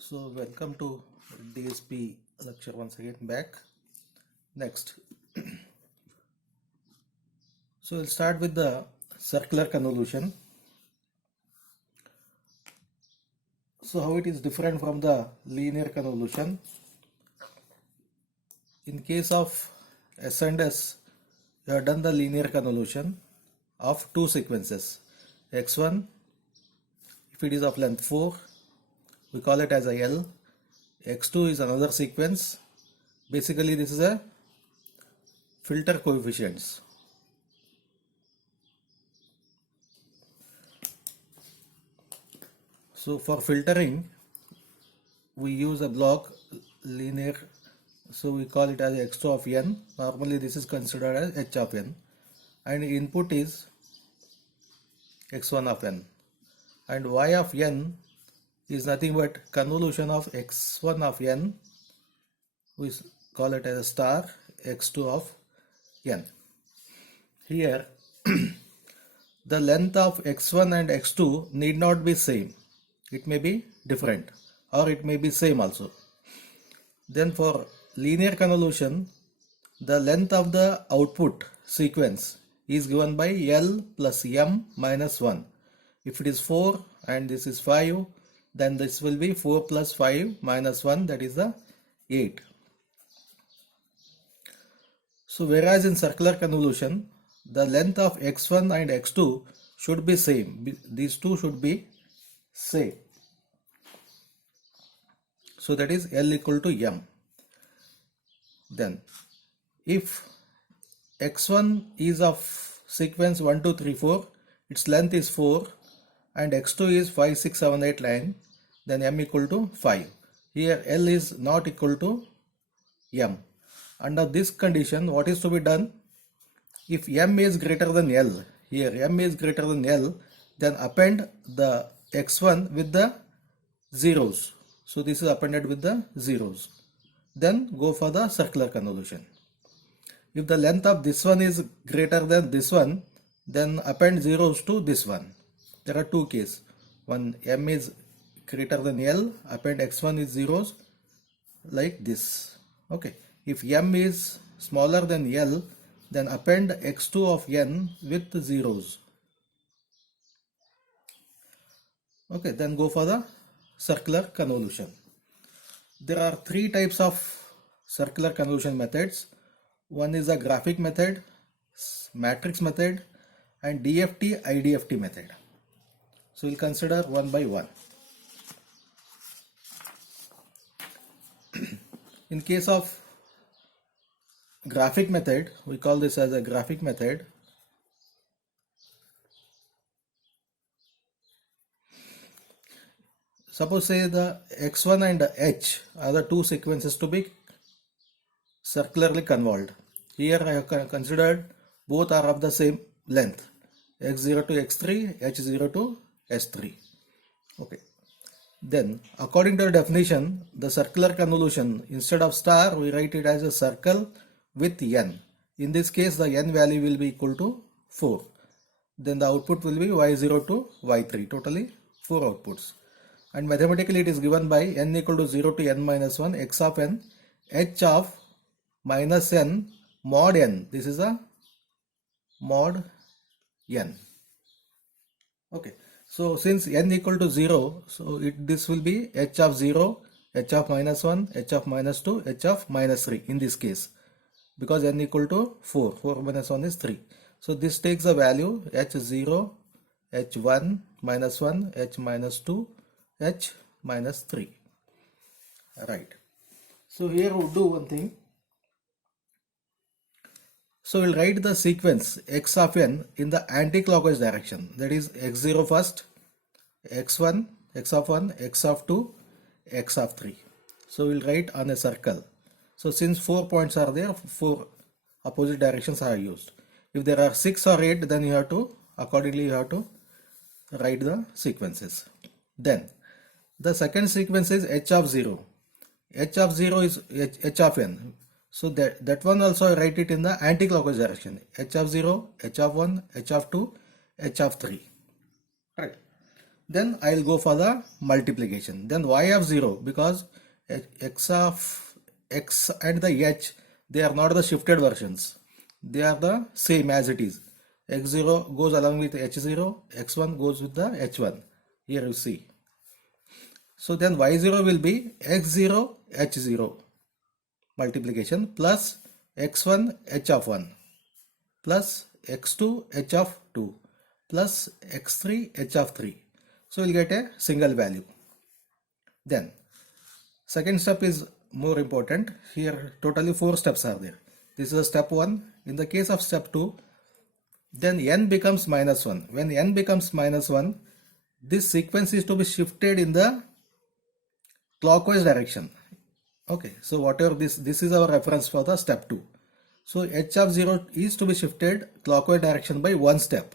So welcome to DSP lecture once again back. Next, so we'll start with the circular convolution. So how it is different from the linear convolution. In case of S and S, you have done the linear convolution of two sequences. X1, if it is of length 4, we call it as a L. X2 is another sequence. Basically this is a filter coefficients. So for filtering we use a block linear, so we call it as x2 of n. Normally this is considered as h of n, and input is x1 of n, and y of n is nothing but convolution of x1 of n. We call it as a star x2 of n. Here the length of x1 and x2 need not be same. It may be different or it may be same also. Then for linear convolution, the length of the output sequence is given by L plus M minus 1. If it is 4 and this is 5, then this will be 4 plus 5 minus 1, that is the 8. So whereas in circular convolution, the length of x1 and x2 should be same. These two should be same. So that is L equal to M. Then if x1 is of sequence 1, 2, 3, 4, its length is 4 and x2 is 5, 6, 7, 8, 9, then M equal to 5. Here L is not equal to M. Under this condition, what is to be done? If M is greater than L, here M is greater than L, then append the x1 with the zeros. So this is appended with the zeros. Then go for the circular convolution. If the length of this one is greater than this one, then append zeros to this one. There are two cases. One, M is greater than L, append x1 with zeros like this. Okay. If M is smaller than L, then append x2 of n with zeros. Okay, then go for the circular convolution. There are three types of circular convolution methods. One is a graphic method, matrix method, and DFT IDFT method. So we'll consider one by one. In case of graphic method, we call this as a graphic method. Suppose say the x1 and h are the two sequences to be circularly convolved. Here I have considered both are of the same length, x0 to x3, h0 to s3. Okay. Then according to the definition, the circular convolution, instead of star we write it as a circle with n. In this case the n value will be equal to 4. Then the output will be y0 to y3, totally 4 outputs. And mathematically it is given by n equal to 0 to n minus 1 x of n h of minus n mod n. This is a mod n. Okay. So since n equal to 0, so this will be h of 0, h of minus 1, h of minus 2, h of minus 3 in this case. Because n equal to 4, 4 minus 1 is 3. So this takes the value h0, h1 minus 1, h minus 2, h minus 3. Right. So here we'll do one thing. So we'll write the sequence x of n in the anti-clockwise direction. That is x0 first, x1, x of 1, x of 2, x of 3. So we'll write on a circle. So since 4 points are there, 4 opposite directions are used. If there are 6 or 8, then you have to, accordingly you have to write the sequences. Then the second sequence is h of 0. H of 0 is h of n. So that one also I write it in the anti-clockwise direction. H of 0, h of 1, h of 2, h of 3. Right. then I'll go for the multiplication. Then y of 0, because x of x and the h, they are not the shifted versions. They are the same as it is. X0 goes along with h0, x1 goes with the h1. Here you see. So then y0 will be x0 h0 multiplication plus x1 h of 1 plus x2 h of 2 plus x3 h of 3. So we'll get a single value. Then second step is more important. Here totally 4 steps are there. This is step 1. In the case of step 2, then n becomes minus 1. When n becomes minus 1, this sequence is to be shifted in the clockwise direction. Okay, so whatever this is our reference for the step 2. So h of 0 is to be shifted clockwise direction by one step.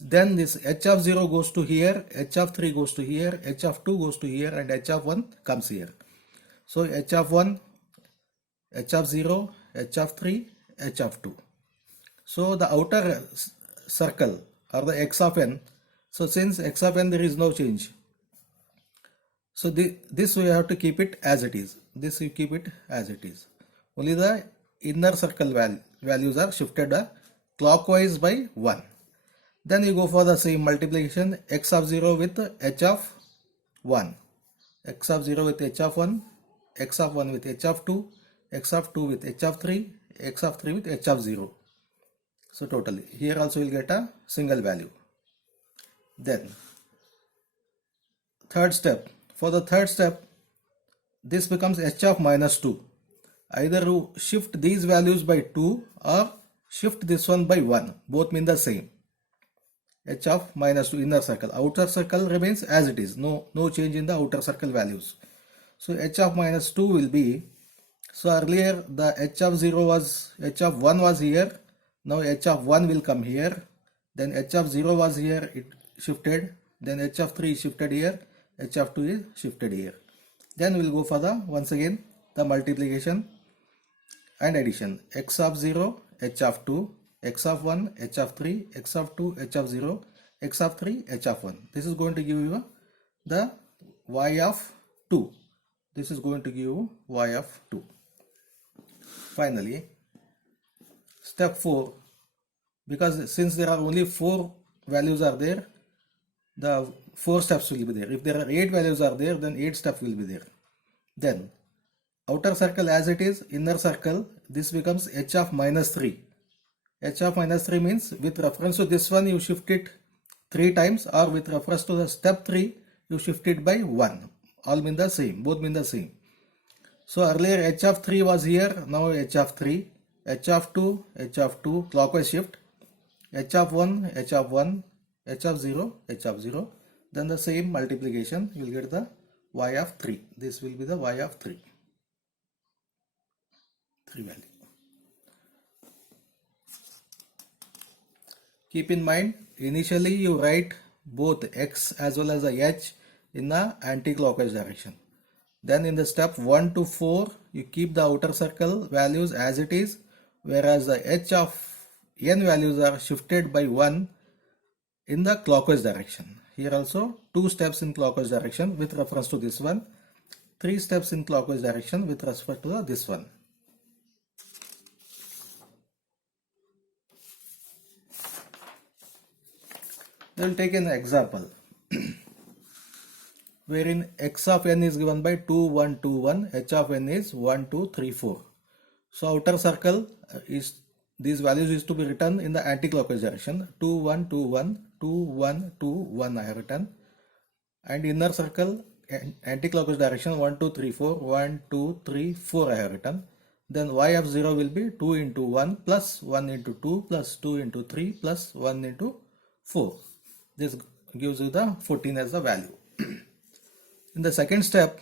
Then this h of 0 goes to here, h of 3 goes to here, h of 2 goes to here, and h of 1 comes here. So h of 1, h of 0, h of 3, h of 2. So the outer circle or the x of n, so since x of n there is no change, so this we have to keep it as it is. This you keep it as it is. Only the inner circle values are shifted clockwise by 1. Then you go for the same multiplication, x of 0 with h of 1, x of 0 with h of 1, x of 1 with h of 2, x of 2 with h of 3, x of 3 with h of 0. So totally here also you will get a single value. Then third step. For the third step, this becomes h of minus 2. Either you shift these values by 2 or shift this one by 1. Both mean the same. H of minus 2 inner circle. Outer circle remains as it is. No change in the outer circle values. So h of minus 2 will be, so earlier the h of 0 was, h of 1 was here. Now h of 1 will come here. Then h of 0 was here, it shifted. Then h of 3 is shifted here. H of 2 is shifted here. Then we'll go for the, once again, the multiplication and addition. X of 0, h of 2, x of 1, h of 3, x of 2, h of 0, x of 3, h of 1. This is going to give you the y of 2. This is going to give you y of 2. Finally, step 4, because since there are only 4 values are there, the 4 steps will be there. If there are 8 values are there, then 8 steps will be there. Then outer circle as it is, inner circle, this becomes h of minus 3. H of minus 3 means with reference to this one you shift it 3 times, or with reference to the step 3 you shift it by 1. All mean the same, both mean the same. So earlier h of 3 was here, now h of 3, h of 2, h of 2, clockwise shift, h of 1, h of 1, h of 0, h of 0. Then the same multiplication, you will get the y of 3. This will be the y of 3. 3 value. Keep in mind, initially you write both x as well as the h in the anti-clockwise direction. Then in the step 1 to 4, you keep the outer circle values as it is, whereas the h of n values are shifted by 1 in the clockwise direction. Here also 2 steps in clockwise direction with reference to this one, 3 steps in clockwise direction with respect to this one. We will take an example wherein x of n is given by 2, 1, 2, 1, h of n is 1, 2, 3, 4. So outer circle is, these values is to be written in the anti-clockwise direction, 2, 1, 2, 1, 2, 1, 2, 1 I have written, and inner circle anti-clockwise direction 1, 2, 3, 4, 1, 2, 3, 4 I have written. Then y of 0 will be 2 into 1 plus 1 into 2 plus 2 into 3 plus 1 into 4. This gives you the 14 as the value. In the second step,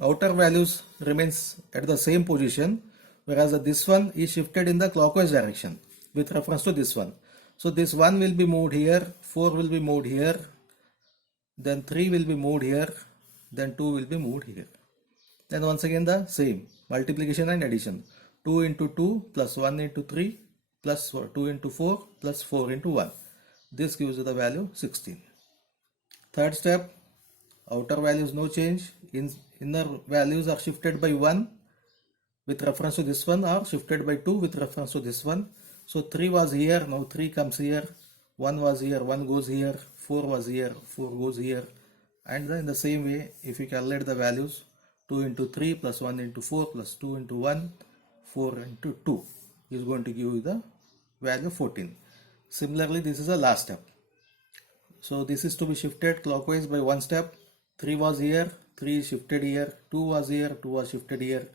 outer values remains at the same position, whereas this one is shifted in the clockwise direction with reference to this one. So this 1 will be moved here, 4 will be moved here, then 3 will be moved here, then 2 will be moved here. Then once again the same multiplication and addition. 2 into 2 plus 1 into 3 plus 2 into 4 plus 4 into 1. This gives you the value 16. Third step, outer values no change, inner values are shifted by 1 with reference to this one, or shifted by 2 with reference to this one. So 3 was here, now 3 comes here, 1 was here, 1 goes here, 4 was here, 4 goes here. And then in the same way, if you calculate the values, 2 into 3 plus 1 into 4 plus 2 into 1, 4 into 2 is going to give you the value 14. Similarly, this is the last step. So this is to be shifted clockwise by one step. 3 was here, 3 is shifted here, 2 was here, 2 was shifted here,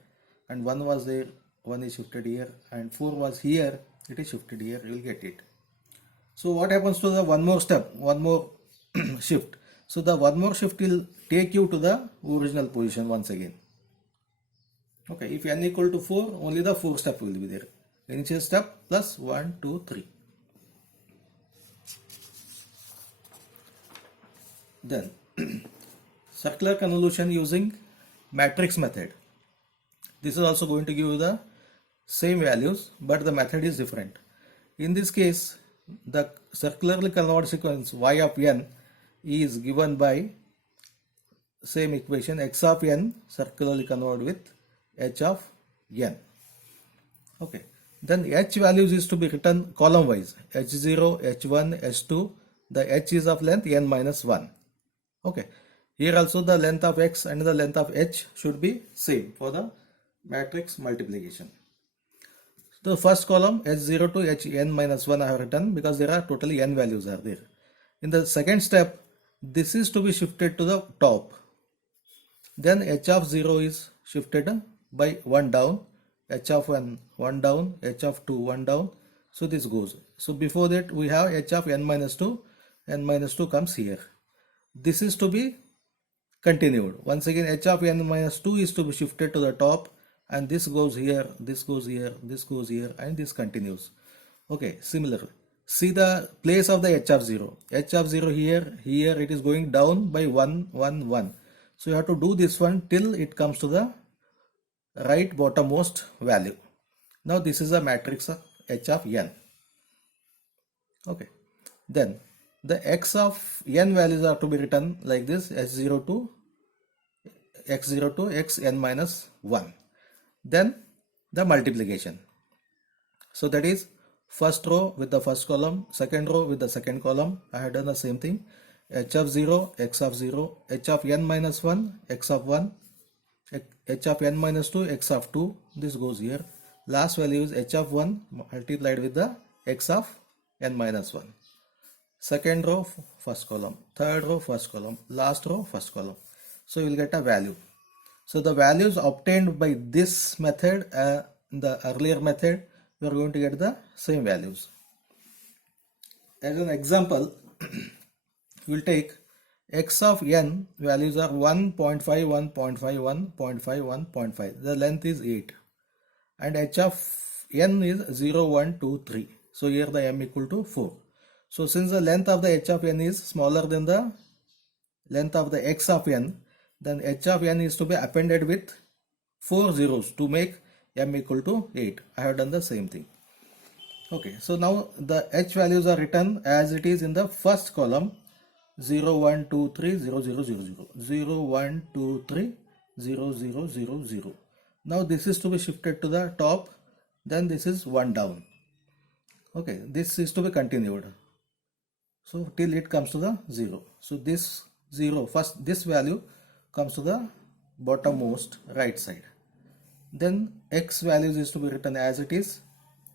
and 1 was there, 1 is shifted here, and 4 was here, it is shifted here. You will get it. So what happens to the one more step, one more shift? So the one more shift will take you to the original position once again. Okay, if n equal to 4, only the 4 step will be there. Initial step plus 1, 2, 3. Then circular convolution using matrix method. This is also going to give you the same values, but the method is different. In this case, the circularly convolved sequence y of n is given by same equation, x of n circularly convolved with h of n. Okay, then h values is to be written column wise, h0, h1, h2. The h is of length n minus 1. Okay, here also the length of x and the length of h should be same for the matrix multiplication. The first column h0 to hn minus 1 I have written because there are totally n values are there. In the second step, this is to be shifted to the top. Then h of 0 is shifted by 1 down, h of 1 1 down, h of 2 1 down. So this goes. So before that we have h of n minus 2, n minus 2 comes here. This is to be continued. Once again h of n minus 2 is to be shifted to the top, and this goes here, this goes here, this goes here, and this continues. Okay, similarly, see the place of the h of 0. H of 0 here, here it is going down by 1, 1, 1. So you have to do this one till it comes to the right bottommost value. Now this is a matrix of h of n. Okay, then the x of n values are to be written like this, x0 to xn minus 1. Then the multiplication. So that is first row with the first column, second row with the second column. I have done the same thing. H of 0, x of 0, h of n minus 1, x of 1, h of n minus 2, x of 2. This goes here. Last value is h of 1 multiplied with the x of n minus 1. Second row, first column. Third row, first column. Last row, first column. So you will get a value. So the values obtained by this method, the earlier method, you are going to get the same values. As an example, we will take x of n values are 1.5, 1.5, 1.5, 1.5. The length is 8. And h of n is 0, 1, 2, 3. So here the m equal to 4. So since the length of the h of n is smaller than the length of the x of n, then h of n is to be appended with 4 zeros to make m equal to 8. I have done the same thing. Okay, so now the h values are written as it is in the first column, 0, 1, 2, 3, 0, 0, 0, 0, 0, 1, 2, 3, 0, 0, 0, 0. Now this is to be shifted to the top, then this is 1 down. Okay, this is to be continued. So till it comes to the 0. So this 0, first this value comes to the bottommost right side. Then x values is to be written as it is.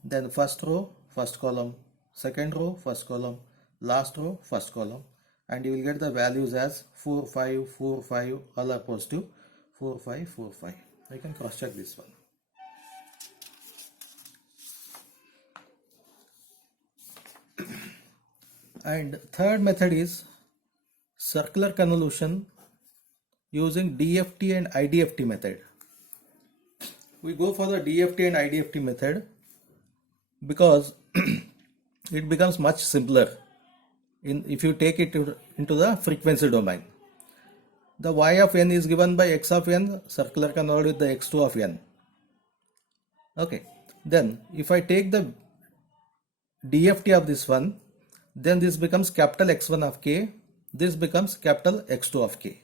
Then first row, first column, second row, first column, last row, first column, and you will get the values as 4, 5, 4, 5, all are positive, 4, 5, 4, 5. I can cross check this one. And third method is circular convolution using DFT and IDFT method. We go for the DFT and IDFT method because it becomes much simpler if you take it into the frequency domain. The y of n is given by x of n, circular convolved with the x2 of n. Okay, then if I take the DFT of this one, then this becomes capital X1 of k, this becomes capital X2 of k.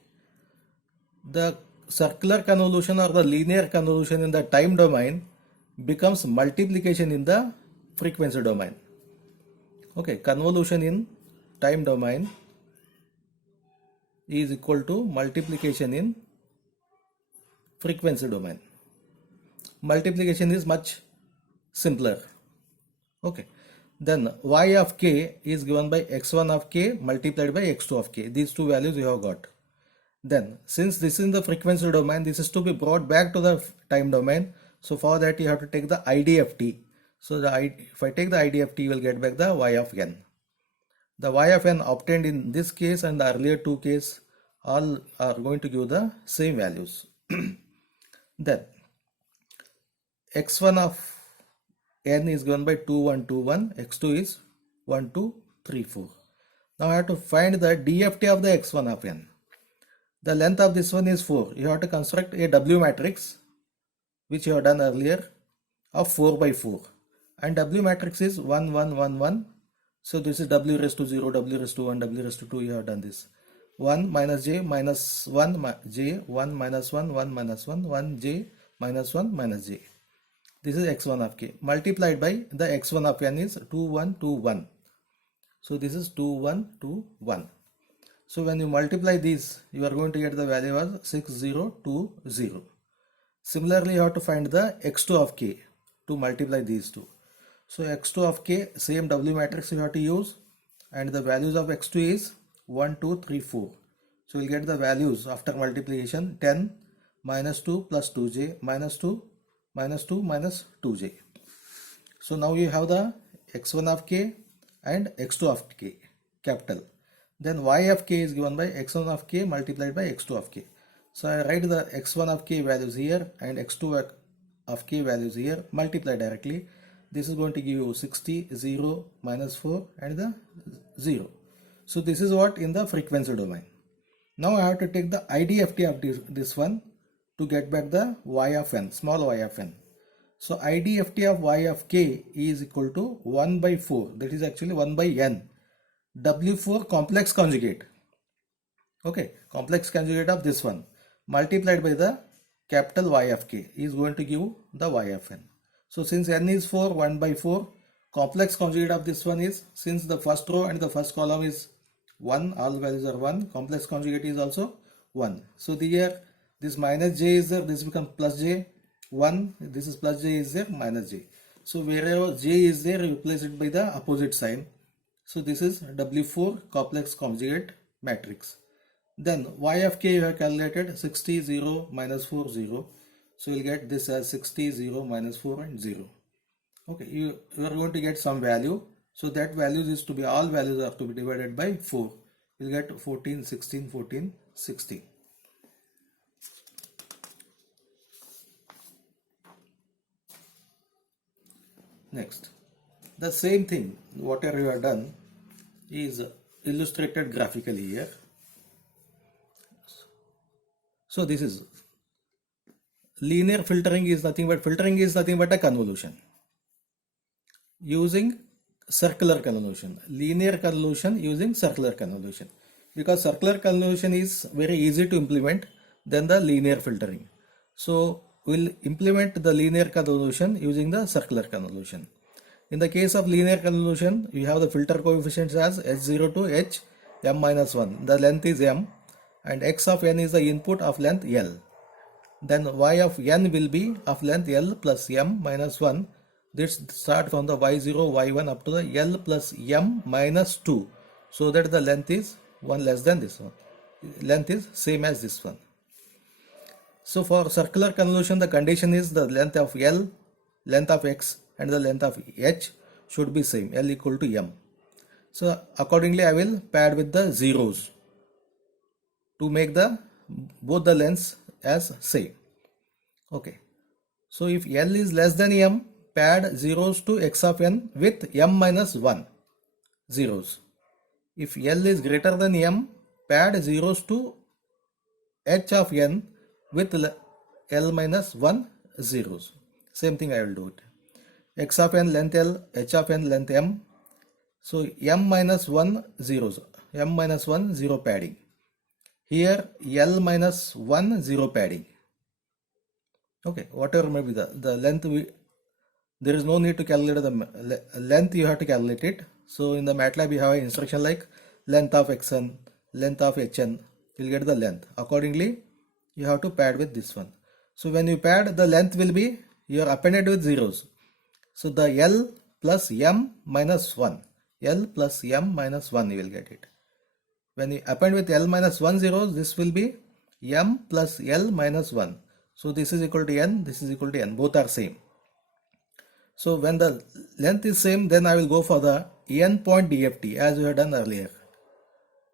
The circular convolution or the linear convolution in the time domain becomes multiplication in the frequency domain. Okay, convolution in time domain is equal to multiplication in frequency domain. Multiplication is much simpler. Okay, then y of k is given by x1 of k multiplied by x2 of k. These two values you have got. Then since this is in the frequency domain, this is to be brought back to the time domain. So for that you have to take the IDFT. So if I take the IDFT, you will get back the y of n. The y of n obtained in this case and the earlier two cases all are going to give the same values. Then x1 of n is given by 2 1 2 1, x2 is 1 2 3 4. Now I have to find the DFT of the x1 of n. The length of this one is 4. You have to construct a W matrix which you have done earlier of 4 by 4, and W matrix is 1 1 1 1. So this is W raised to 0, W raised to 1, W raised to 2. You have done this. 1 minus j minus 1 j, 1 minus 1 1 minus 1 1 j minus 1 minus j. This is x1 of k multiplied by the x1 of n is 2 1 2 1. So this is 2 1 2 1. So when you multiply these, you are going to get the value as 6020. Similarly, you have to find the x2 of k to multiply these two. So x2 of k, same W matrix you have to use, and the values of x2 is 1 2 3 4. So we'll get the values after multiplication: 10 minus 2 plus 2j minus 2 minus 2 minus 2j. So now you have the x1 of k and x2 of k capital. Then y of k is given by x1 of k multiplied by x2 of k. So I write the x1 of k values here and x2 of k values here, multiply directly. This is going to give you 60, 0, minus 4 and the 0. So this is what in the frequency domain. Now I have to take the IDFT of this one to get back the y of n, small y of n. So IDFT of y of k is equal to 1 by 4, that is actually 1 by n. W4 complex conjugate, okay, complex conjugate of this one multiplied by the capital Y of k is going to give the y of n. So since n is 4, 1 by 4, complex conjugate of this one is, since the first row and the first column is 1, all values are 1, complex conjugate is also 1. So here this minus j is there, this becomes plus j, 1, this is plus j is there, minus j. So wherever j is there, replace it by the opposite sign. So this is W4 complex conjugate matrix. Then y of k you have calculated 60, 0, minus 4, 0. So you'll get this as 60, 0, minus 4 and 0. Okay, you are going to get some value. So that values is to be, all values are to be divided by 4. You'll get 14, 16, 14, 16. Next, the same thing, whatever you have done is illustrated graphically here. So this is linear filtering is nothing but a convolution using circular convolution. Linear convolution using circular convolution, because circular convolution is very easy to implement than the linear filtering. So we'll implement the linear convolution using the circular convolution. In the case of linear convolution, you have the filter coefficients as h0 to h m minus 1. The length is m and x of n is the input of length L. Then y of n will be of length L plus m minus 1. This start from the y0, y1 up to the L plus m minus 2. So that the length is 1 less than this one. Length is same as this one. So for circular convolution, the condition is the length of L, length of x and the length of h should be same, L equal to m. So accordingly I will pad with the zeros to make the both the lengths as same. Okay, so if L is less than m, pad zeros to x of n with m minus 1 zeros. If L is greater than m, pad zeros to h of n with L minus 1 zeros. Same thing I will do it. X of n length L, h of n length m. So m minus 1 zeros. m minus 1 0 padding. Here L minus 1 0 padding. Okay, whatever may be the length, there is no need to calculate the length, you have to calculate it. So in the MATLAB you have an instruction like length of xn, length of hn, you will get the length. Accordingly you have to pad with this one. So when you pad, the length will be, you are appended with zeros. So the L plus m minus 1, L plus m minus 1 you will get it. When you append with L minus 1 zeros, this will be m plus L minus 1. So this is equal to n, this is equal to n, both are same. So when the length is same, then I will go for the n point DFT as we have done earlier.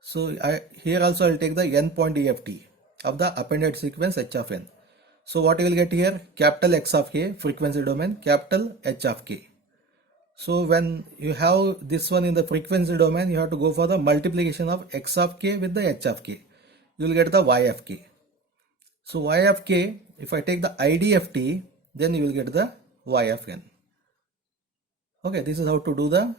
So here also I will take the n point DFT of the appended sequence h of n. So what you will get here, capital X of k, frequency domain, capital H of k. So when you have this one in the frequency domain, you have to go for the multiplication of x of k with the h of k. You will get the y of k. So y of k, if I take the ID of t, then you will get the y of n. Okay, this is how to do the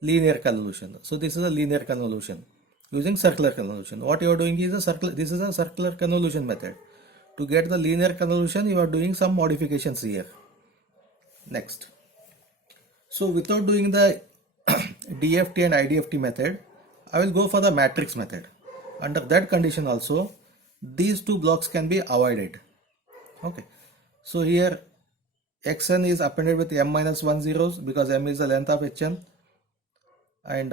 linear convolution. So this is a linear convolution using circular convolution. What you are doing is this is a circular convolution method. To get the linear convolution, you are doing some modifications here. Next. So without doing the DFT and IDFT method, I will go for the matrix method. Under that condition also, these two blocks can be avoided. Okay. So here xn is appended with m minus 1 zeros because m is the length of hn, and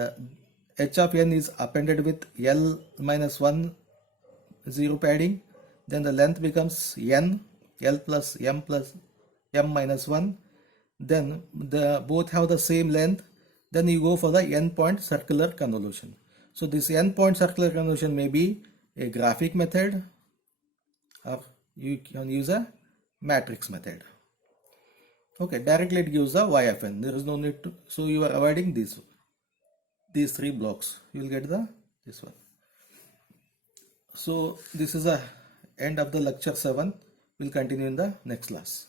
h of n is appended with L minus 1 0 padding. Then the length becomes n, L plus m minus 1. Then both have the same length. Then you go for the n point circular convolution. So this n point circular convolution may be a graphic method, or you can use a matrix method. Okay, directly it gives the y of n. There is no need to, so you are avoiding these three blocks. You will get this one. So this is the end of the lecture 7. We'll continue in the next class.